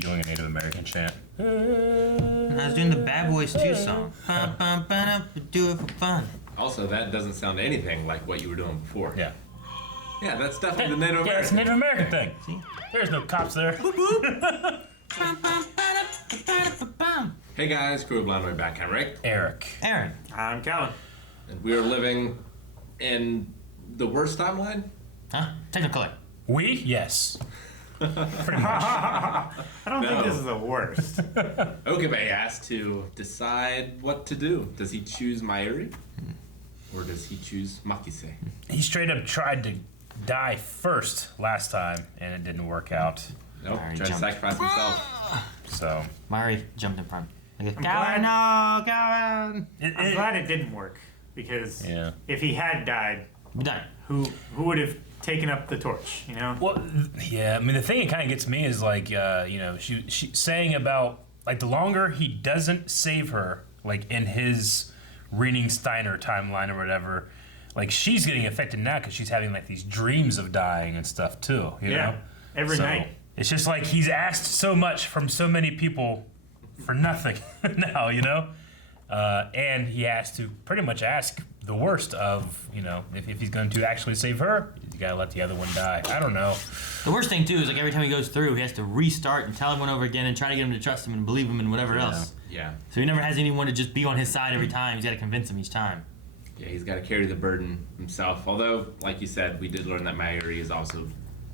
doing a Native American chant. I was doing the Bad Boys 2 song. Do it for fun. Also, that doesn't sound anything like what you were doing before. Yeah. Yeah, that's definitely the Native American. Yeah, it's a Native American thing. See? There's no cops there. Hey guys, Crew of Blind Way back. I'm Rick. Eric. Aaron. I'm Calvin. And we are living in the worst timeline? Huh? Technicolor. We? Yes. Pretty much. I don't think this is the worst. Okabe has to decide what to do. Does he choose Mayuri? Or does he choose Makise? He straight up tried to die first last time, and it didn't work out. Nope, Alright, tried to jump. sacrifice himself. So. Mari jumped in front. Like, glad- Calvin, no, Calvin. I'm glad it didn't work because if he had died, Be done. who would have taken up the torch? You know. Well, yeah. I mean, the thing that kind of gets me is like, she saying about like the longer he doesn't save her, like in his reading Steiner timeline or whatever, like she's getting affected now because she's having like these dreams of dying and stuff too. You know? Every night. It's just like he's asked so much from so many people for nothing now, you know? And he has to pretty much ask the worst of, if he's going to actually save her, you gotta let the other one die. I don't know. The worst thing too is like every time he goes through, he has to restart and tell everyone over again and try to get him to trust him and believe him and whatever else. Yeah. So he never has anyone to just be on his side every time. He's got to convince him each time. Yeah, he's got to carry the burden himself. Although, like you said, we did learn that Mayuri is also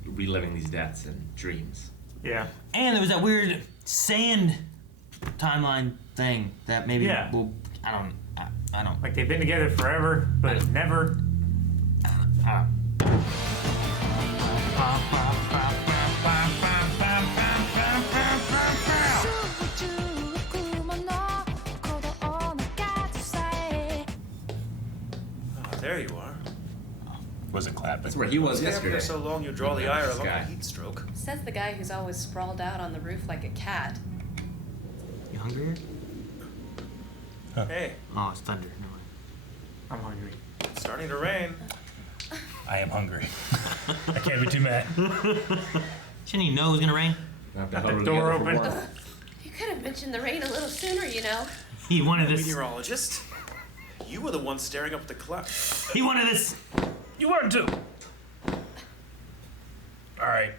reliving these deaths and dreams. Yeah. And there was that weird sand timeline thing that maybe will. I don't. Like they've been together forever, but never. There you are. Wasn't clapping. That's where he was Stay up yesterday. here so long you draw the ire This along a guy. heat stroke. Says the guy who's always sprawled out on the roof like a cat. You hungry? Hey, Oh, it's thunder. No. I'm hungry. it's starting to rain. I am hungry. I can't be too mad. Shouldn't he know it was gonna rain? We'll have to Got huddle the door together for open. warmth. You could have mentioned the rain a little sooner, you know. He wanted this. Meteorologist, you were the one staring up at the clouds. He wanted this. You weren't too. All right,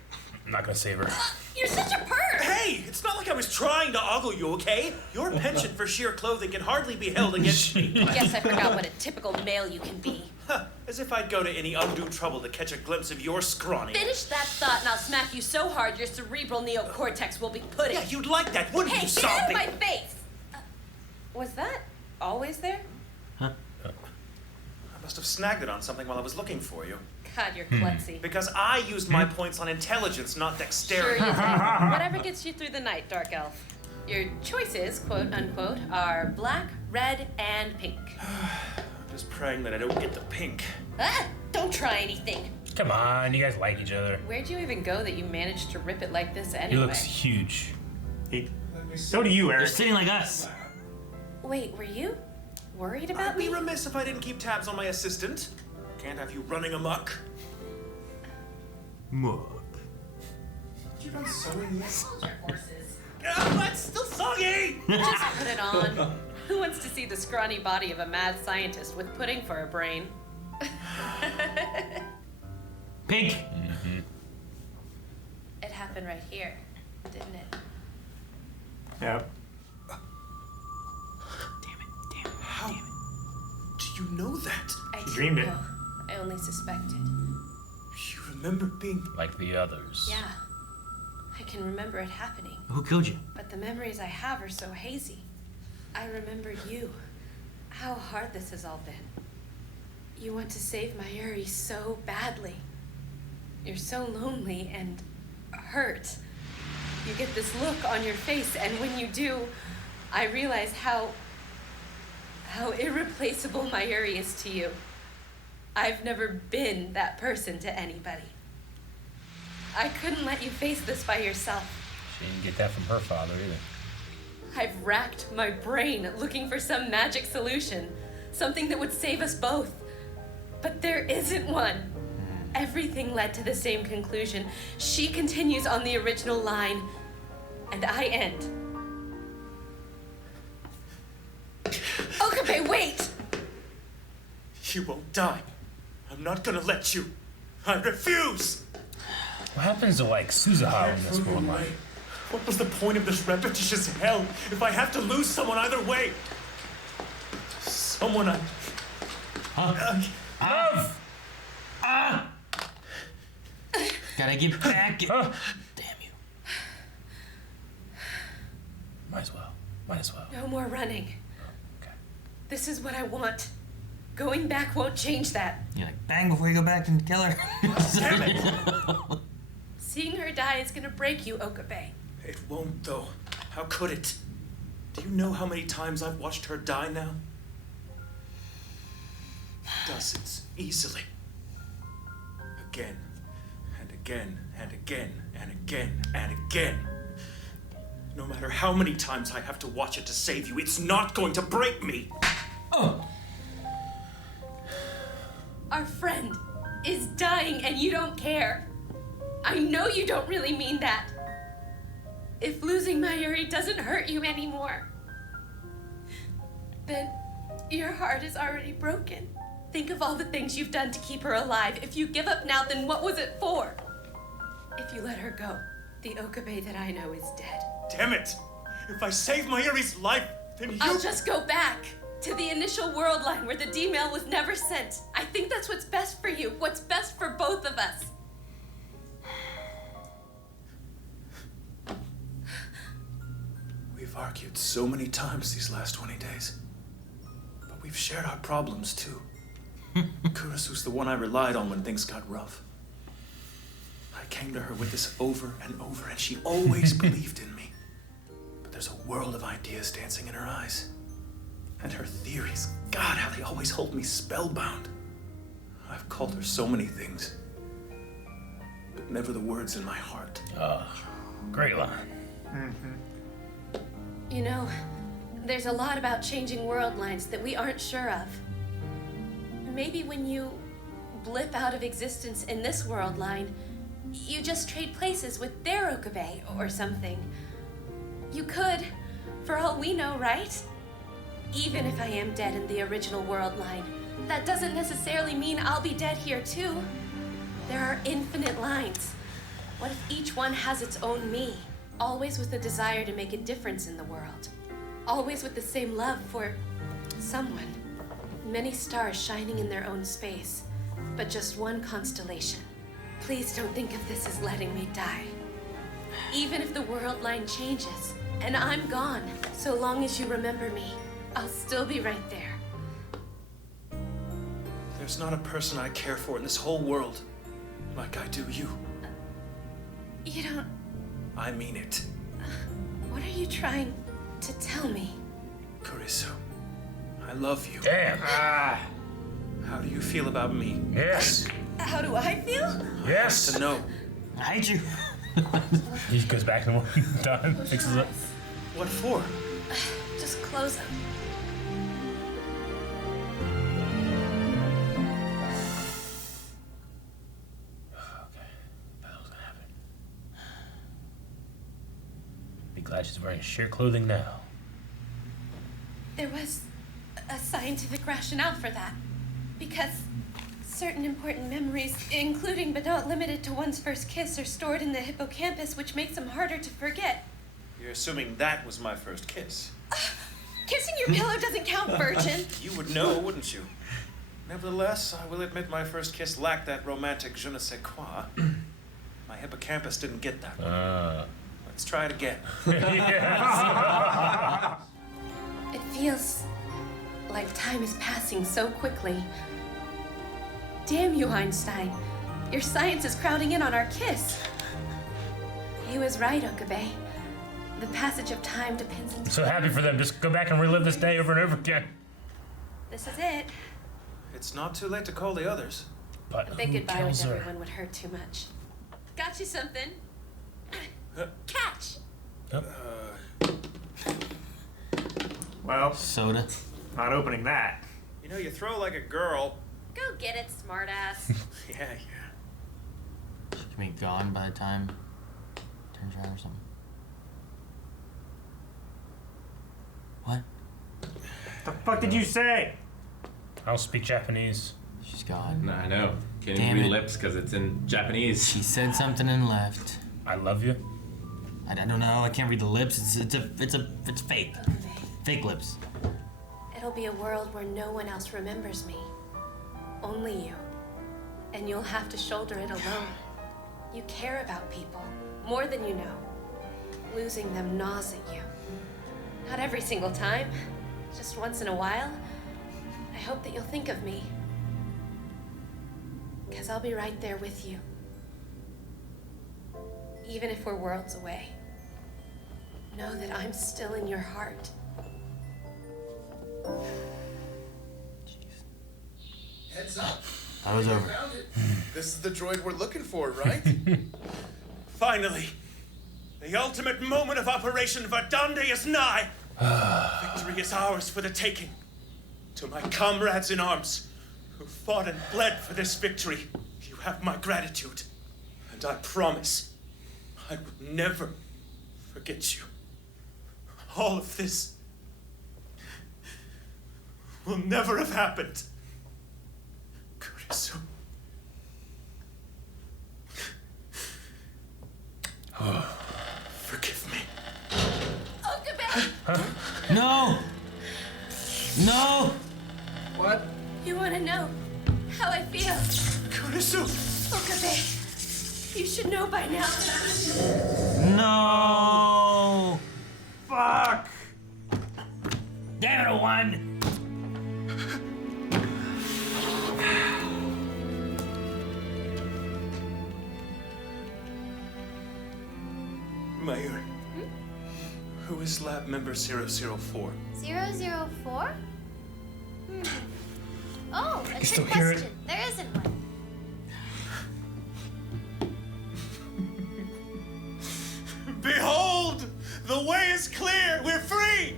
I'm not gonna save her. You're such a perv! Hey, it's not like I was trying to ogle you, okay? Your penchant for sheer clothing can hardly be held against me. Guess I forgot what a typical male you can be. Huh, as if I'd go to any undue trouble to catch a glimpse of your scrawny. Finish that thought and I'll smack you so hard your cerebral neocortex will be pudding. Yeah, you'd like that, wouldn't Hey, you, get out of zombie? my face! Was that always there? I must have snagged it on something while I was looking for you. God, you're klutzy. Because I used my points on intelligence, not Sure dexterity. you did. Whatever gets you through the night, Dark Elf. Your choices, quote unquote, are black, red, and pink. I'm just praying that I don't get the pink. Ah! Don't try anything. Come on, you guys like each other. Where'd you even go that you managed to rip it like this He anyway? looks huge. So do you, They're Eric. sitting like us. Wait, were you worried about I'd be me? remiss if I didn't keep tabs on my assistant. Can't have you running amok. Mug. You done sewing yet? Horses. That's still soggy! Just put it on. Who wants to see the scrawny body of a mad scientist with pudding for a brain? Pink. It happened right here, didn't it? Yep. Damn it. How do you know that? I She didn't dreamed it. know. I only suspected. You remember being... Like the others. Yeah. I can remember it happening. Who killed you? But the memories I have are so hazy. I remember you. How hard this has all been. You want to save Mayuri so badly. You're so lonely and hurt. You get this look on your face, and when you do, I realize how irreplaceable Mayuri is to you. I've never been that person to anybody. I couldn't let you face this by yourself. She didn't get that from her father either. I've racked my brain looking for some magic solution, something that would save us both. But there isn't one. Everything led to the same conclusion. She continues on the original line. and I end. Okabe, wait! You won't die. I'm not gonna let you. I refuse! What happens to, like, Suzuha in this world line? What was the point of this repetitious hell if I have to lose someone either way? Someone I... Love! Gotta get back. Damn you. Might as well. No more running. Okay. This is what I want. Going back won't change that. You're like, bang before you go back and kill her. Damn it! Seeing her die is gonna break you, Okabe. It won't, though. How could it? Do you know how many times I've watched her die now? Dozens, easily. Again, and again, and again, and again, and again. No matter how many times I have to watch it to save you, it's not going to break me! Oh. Our friend is dying and you don't care. I know you don't really mean that. If losing Mayuri doesn't hurt you anymore, then your heart is already broken. Think of all the things you've done to keep her alive. If you give up now, then what was it for? If you let her go, the Okabe that I know is dead. Damn it! If I save Mayuri's life, then you... I'll just go back to the initial world line where the D-mail was never sent. I think that's what's best for you, what's best for both of us. We've argued so many times these last 20 days. But we've shared our problems, too. Kurisu's the one I relied on when things got rough. I came to her with this over and over, and she always believed in me. But there's a world of ideas dancing in her eyes. And her theories, God, how they always hold me spellbound. I've called her so many things, but never the words in my heart. Great line. You know, there's a lot about changing world lines that we aren't sure of. Maybe when you blip out of existence in this world line, you just trade places with their Okabe or something. You could, for all we know, right? Even if I am dead in the original world line, that doesn't necessarily mean I'll be dead here too. There are infinite lines. What if each one has its own me? Always with a desire to make a difference in the world. Always with the same love for someone. Many stars shining in their own space, but just one constellation. Please don't think of this as letting me die. Even if the world line changes and I'm gone, so long as you remember me, I'll still be right there. There's not a person I care for in this whole world like I do you. You don't... I mean it. What are you trying to tell me? Kurisu, I love you. Damn. How do you feel about me? Yes. How do I feel? Yes. To know. I hate you. He goes back to one done, fixes it. What for? Just close them. Okay. That was gonna happen. Be glad she's wearing sheer clothing now. There was a scientific rationale for that. Because certain important memories, including but not limited to one's first kiss, are stored in the hippocampus, which makes them harder to forget. You're assuming that was my first kiss. Kissing your pillow doesn't count, virgin. You would know, wouldn't you? Nevertheless, I will admit my first kiss lacked that romantic je ne sais quoi. My hippocampus didn't get that one. Let's try it again. Yes. It feels like time is passing so quickly. Damn you, Einstein. Your science is crowding in on our kiss. He was right, Okabe. The passage of time depends on... I'm so happy for them. Just go back and relive this day over and over again. This is it. It's not too late to call the others. But A big who goodbye kills with her? everyone would hurt too much. Got you something. Catch! Well, Soda. not opening that. You know, you throw like a girl. Go get it, smartass. Yeah. She can be gone by the time it turns around or something. What? The fuck did you say? I don't speak Japanese. She's gone. No, I know. Can't Damn even read it. lips because it's in Japanese. She said something and left. I love you. I don't know. I can't read the lips. It's fake. Fake lips. It'll be a world where no one else remembers me. Only you. And you'll have to shoulder it alone. You care about people, more than you know. Losing them gnaws at you. Not every single time, just once in a while. I hope that you'll think of me. 'Cause I'll be right there with you. Even if we're worlds away. Know that I'm still in your heart. Heads up. That was over. Found it. This is the droid we're looking for, right? Finally, the ultimate moment of Operation Verdande is nigh. Victory is ours for the taking. To my comrades in arms, who fought and bled for this victory, you have my gratitude. And I promise, I will never forget you. All of this will never have happened. Kurisu. Forgive me. Okabe! No! No! What? You want to know how I feel? Kurisu! Okabe, you should know by now. No! Fuck! Damn it, one! Mayor, who is lab member 004? 004? Oh, a still trick hear it? question. There isn't one. Behold! The way is clear! We're free!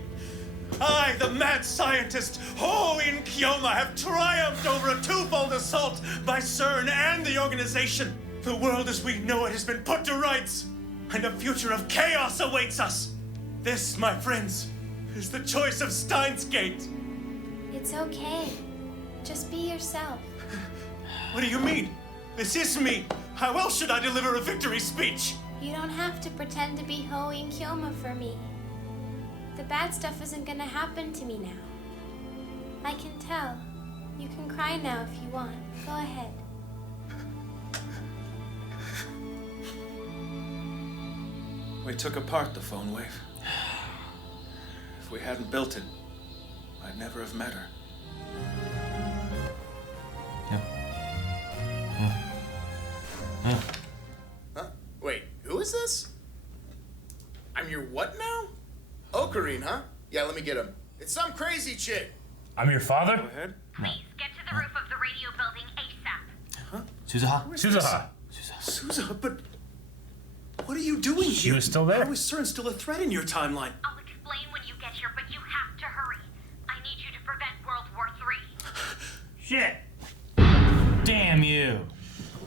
I, the mad scientist, Ho in Kyoma, have triumphed over a twofold assault by CERN and the organization. The world as we know it has been put to rights, and a future of chaos awaits us. This, my friends, is the choice of Steins Gate. It's okay. Just be yourself. What do you mean? This is me. How else should I deliver a victory speech? You don't have to pretend to be Hoi and Kyoma for me. The bad stuff isn't gonna happen to me now. I can tell. You can cry now if you want. Go ahead. We took apart the phone wave. If we hadn't built it, I'd never have met her. Huh? Wait, who is this? I'm your what now? Ocarine, huh? Yeah, let me get him. It's some crazy chick. I'm your father? Go ahead. Please, get to the roof of the radio building ASAP. Suzaha? Suzaha. Suza, but what are you doing She here? was still there. How is CERN still a threat in your timeline? I'll explain when you get here, but you have to hurry. I need you to prevent World War III. Shit! Damn you.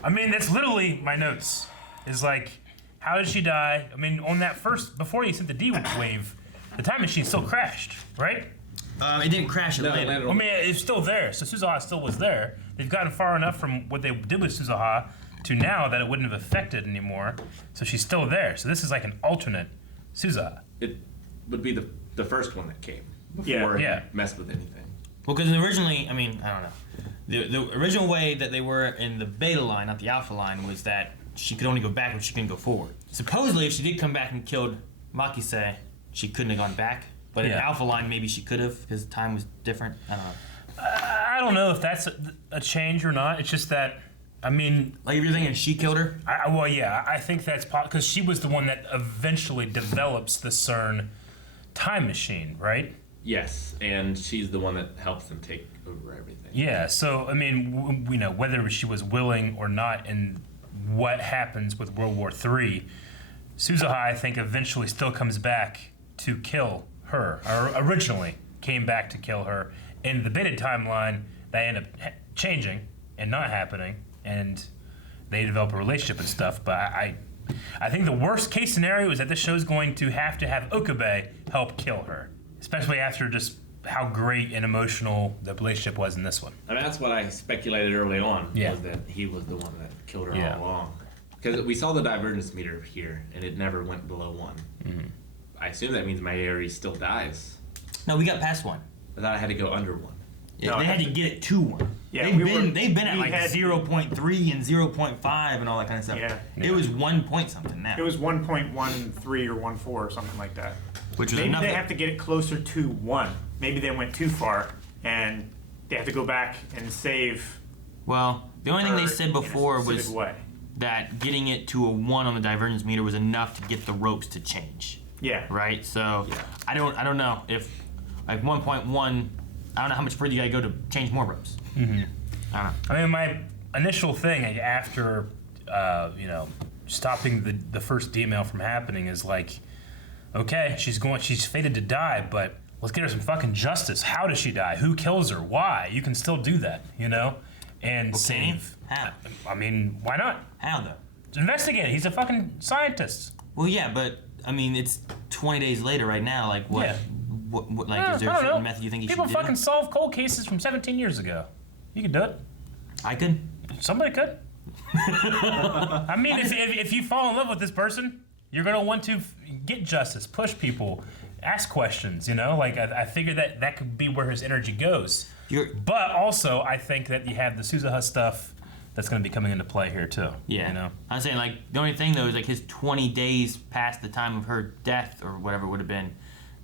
I mean, that's literally my notes. Is like, how did she die? I mean, on that first, before you sent the D wave, the time machine still crashed, right? It didn't crash it No, later. later. I mean, it's still there. So Suzaha still was there. They've gotten far enough from what they did with Suzaha to now that it wouldn't have affected anymore. So she's still there. So this is like an alternate Suzaha. It would be the first one that came Yeah. before Yeah. it messed with anything. Well, because originally, I mean, I don't know. The original way that they were in the beta line, not the alpha line, was that she could only go backwards, she couldn't go forward. Supposedly, if she did come back and killed Makise, she couldn't have gone back. But in the Yeah. alpha line, maybe she could have, because time was different. I don't know. I don't know if that's a change or not. It's just that, I mean, Like, if you're thinking she killed her, well, yeah, I think that's because she was the one that eventually develops the CERN time machine, right? Yes, and she's the one that helps them take over everything. Yeah, so I mean, you know, whether she was willing or not, and what happens with World War III, Suzaha, I think, eventually still comes back to kill her, or originally came back to kill her. In the beta timeline, they end up changing and not happening, and they develop a relationship and stuff. But I think the worst case scenario is that this show's going to have Okabe help kill her. especially after just how great and emotional the relationship was in this one. And that's what I speculated early on. Yeah. Was that he was the one that killed her Yeah. all along. Because we saw the divergence meter here, and it never went below 1. Mm-hmm. I assume that means Mayuri still dies. No, we got past 1. I thought I had to go under 1. Yeah, No, they had to get it to 1. Yeah, they've been at we like had- 0.3 and 0.5 and all that kind of stuff. Yeah. It was 1 point something now. It was 1.13 or 1.4 or something like that. which was Maybe enough. they have to get it closer to 1. Maybe they went too far, and they have to go back and save. Well, the only thing they said before was way. that getting it to a 1 on the divergence meter was enough to get the ropes to change. Yeah. Right? So Yeah. I don't know if like 1.1. I don't know how much further you gotta go to change more ropes. Mm-hmm. I don't know. I mean, my initial thing after, stopping the first email from happening is like, okay, she's fated to die, but let's get her some fucking justice. How does she die? Who kills her? Why? You can still do that, and Well, can you? save. How? I mean, why not? How though? Investigate. He's a fucking scientist. Well, yeah, but I mean, it's 20 days later right now. Like, what? Yeah. What like, is there I a don't certain know. method you think you People should do? fucking solve cold cases from 17 years ago. You could do it. I could. Somebody could. I mean, if you fall in love with this person, you're gonna want to get justice, push people, ask questions. Like I figure that could be where his energy goes. But also, I think that you have the Suzuha stuff that's gonna be coming into play here too. Yeah. I'm saying like the only thing though is like his 20 days past the time of her death or whatever it would have been,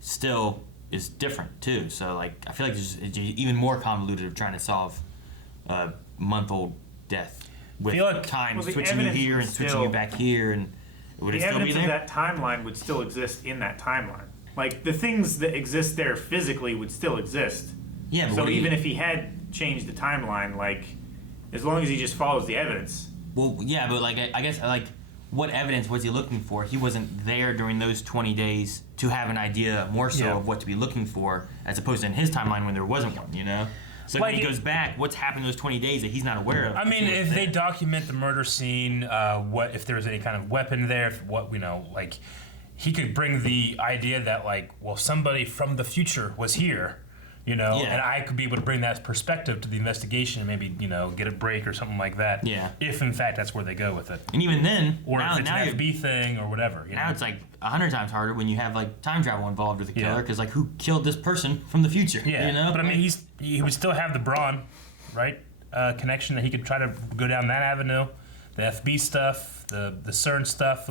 still is different too. So like I feel like it's even more convoluted of trying to solve a month-old death with Feel like- time Well, the switching you evidence here would and switching still- you back here, and would The it still be evidence of there? that timeline would still exist in that timeline. Like the things that exist there physically would still exist. Yeah, but So what do you- even if he had changed the timeline, like as long as he just follows the evidence. Well, yeah, but like I guess like what evidence was he looking for? He wasn't there during those 20 days to have an idea more so Yeah. of what to be looking for, as opposed to in his timeline when there wasn't one. So Like when he it- goes back, what's happened those 20 days that he's not aware of? I mean, he was if they there? document the murder scene, what if there was any kind of weapon there? Like he could bring the idea that somebody from the future was here, and I could be able to bring that perspective to the investigation and maybe get a break or something like that. Yeah. If in fact that's where they go with it, And even then, or now, if it's now an you're- FB thing or whatever. now it's like 100 times harder when you have like time travel involved with the Yeah. killer, because like who killed this person from the future? Yeah, but I mean, he would still have the Braun, right? Connection that he could try to go down that avenue, the FB stuff, the CERN stuff.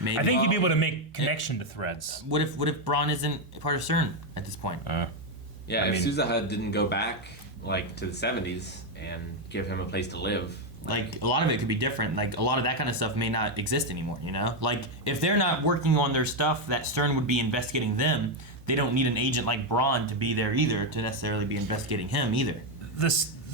Maybe. I think he'd be able to make connection to threads. What if Braun isn't part of CERN at this point? Yeah, I if mean- Suzuha didn't go back to the 70s and give him a place to live. Like a lot of it could be different. Like a lot of that kind of stuff may not exist anymore. Like if they're not working on their stuff, that CERN would be investigating them. They don't need an agent like Braun to be there either to necessarily be investigating him either. The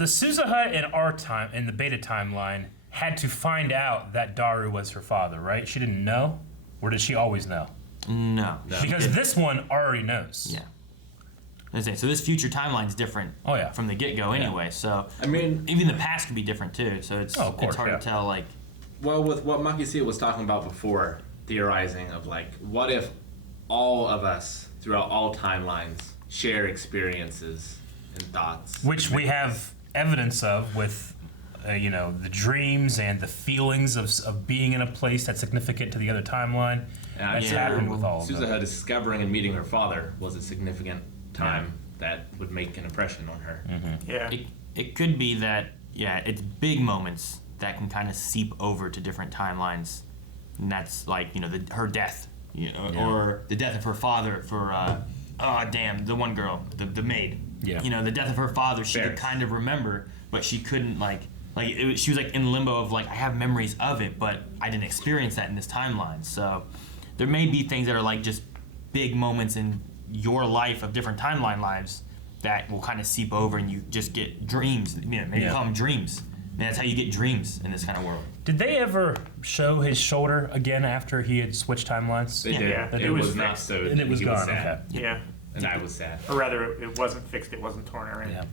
Suzuha in our time, in the beta timeline, had to find out that Daru was her father, right? She didn't know? Or did she always know? No. Because this one already knows. Yeah. So this future timeline is different. Oh, yeah. From the get-go anyway. So I mean, even the past could be different too. So it's of course, it's hard yeah. to tell. Like well, with what Makise was talking about before, theorizing of what if all of us throughout all timelines share experiences and thoughts, Which we have evidence of with, the dreams and the feelings of being in a place that's significant to the other timeline. And That's yeah, happened with all of them. Suzuha discovering and meeting her father was a significant time that would make an impression on her. Yeah. it could be that it's big moments that can kind of seep over to different timelines, and that's like her death, or the death of her father for the one girl, the maid. Yeah. The death of her father, she could Ferris. kind of remember, but she couldn't she was in limbo of I have memories of it, but I didn't experience that in this timeline. So there may be things that are just big moments in your life of different timeline lives that will kind of seep over, and you just get dreams. Maybe call them dreams. And that's how you get dreams in this kind of world. Did they ever show his shoulder again after he had switched timelines? They did. Yeah, It, it was was not fixed. so. And it was he gone. sad. Okay. Yeah. And I was sad. Or rather, it wasn't fixed. It wasn't torn or anything. Yeah.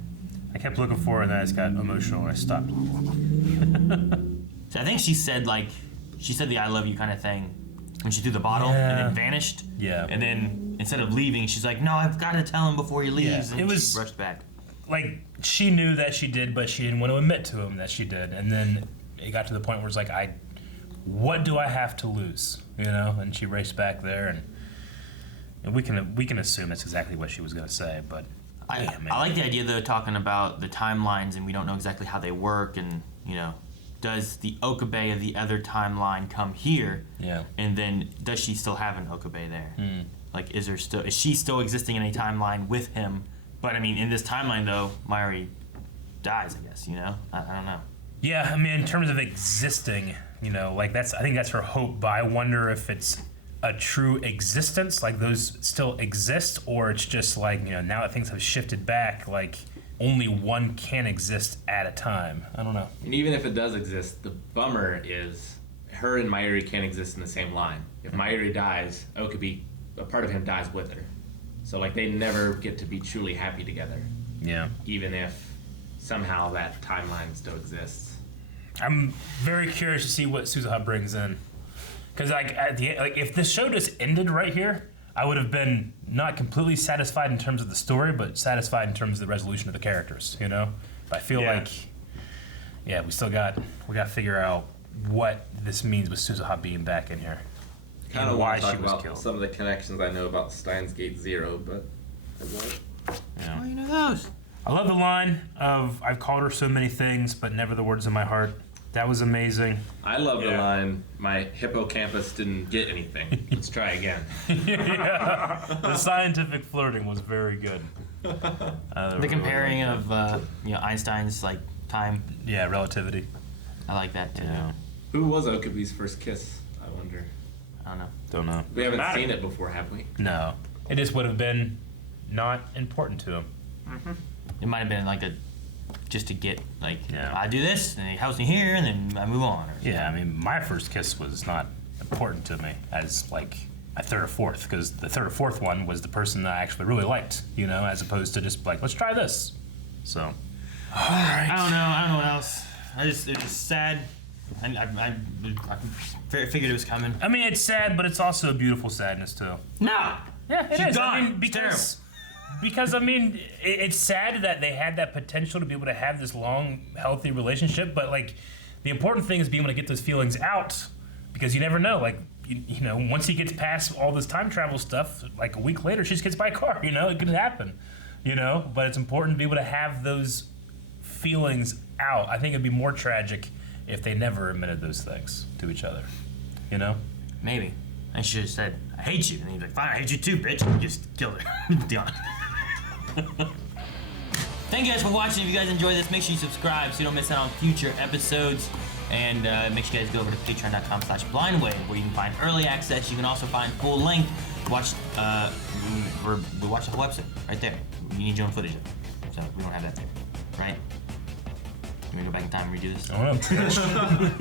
I kept looking for it, and then I just got emotional and I stopped. So I think she said the "I love you" kind of thing when she threw the bottle and Yeah. then vanished. Yeah. And then instead of leaving, she's like, no, I've got to tell him before he leaves. Yeah, and it was- she rushed back. Like, she knew that she did, but she didn't want to admit to him that she did. And then it got to the point where it's like, what do I have to lose? You know? And she raced back there, and we can assume that's exactly what she was going to say, but... I man. like the idea, though, talking about the timelines, and we don't know exactly how they work, and, you know, does the Okabe of the other timeline come here? Yeah. And then does she still have an Okabe there? Mm. Like, is she still existing in a timeline with him? But, I mean, in this timeline, though, Mayuri dies, I guess, you know? I don't know. Yeah, I mean, in terms of existing, you know, like I think that's her hope, but I wonder if it's a true existence, like those still exist, or it's just like, you know, now that things have shifted back, like only one can exist at a time. I don't know. And even if it does exist, the bummer is her and Mayuri can't exist in the same line. If Mayuri dies, Okabe, a part of him dies with her. So like they never get to be truly happy together. Yeah. Even if somehow that timeline still exists. I'm very curious to see what Suzuha brings in. Because like at the like if this show just ended right here, I would have been not completely satisfied in terms of the story, but satisfied in terms of the resolution of the characters. You know, but I feel like, yeah, we got to figure out what this means with Suzuha being back in here. Kind of and why want to talk she was about killed. some of the connections I know about Steins Gate Zero, but I won't. Yeah. Oh, you know those. I love the line of "I've called her so many things, but never the words in my heart." That was amazing. I love the line, "My hippocampus didn't get anything. Let's try again." Yeah. The scientific flirting was very good. The comparing of Einstein's like time. Yeah, relativity. I like that too. Yeah. Who was Okabe's first kiss? I wonder. I don't know. Don't know. We haven't Matter. seen it before, have we? No. It just would have been not important to him. It might have been like just to get like Yeah. I do this and he helps me here and then I move on. Or Yeah, I mean, my first kiss was not important to me as like my third or fourth, because the third or fourth one was the person that I actually really liked, you know, as opposed to just like, let's try this. So, all right. I don't know what else. It's just sad. I figured it was coming. I mean, it's sad, but it's also a beautiful sadness too. No. Yeah, it She's is. gone. I mean, It's because I mean, it's sad that they had that potential to be able to have this long, healthy relationship, but like, the important thing is being able to get those feelings out, because you never know. Like, you know, once he gets past all this time travel stuff, like a week later, she just gets by a car. You know, it could happen. You know, but it's important to be able to have those feelings out. I think it'd be more tragic if they never admitted those things to each other. You know. Maybe. I should have said, I hate you. And he's like, fine, I hate you too, bitch. And just killed her. Done. Thank you guys for watching. If you guys enjoyed this, make sure you subscribe so you don't miss out on future episodes. And make sure you guys go over to patreon.com/blindwave where you can find early access. You can also find full length. Watch we watch the whole episode right there. You need your own footage of it. So we don't have that there. Right? Can we go back in time and redo this? I don't know.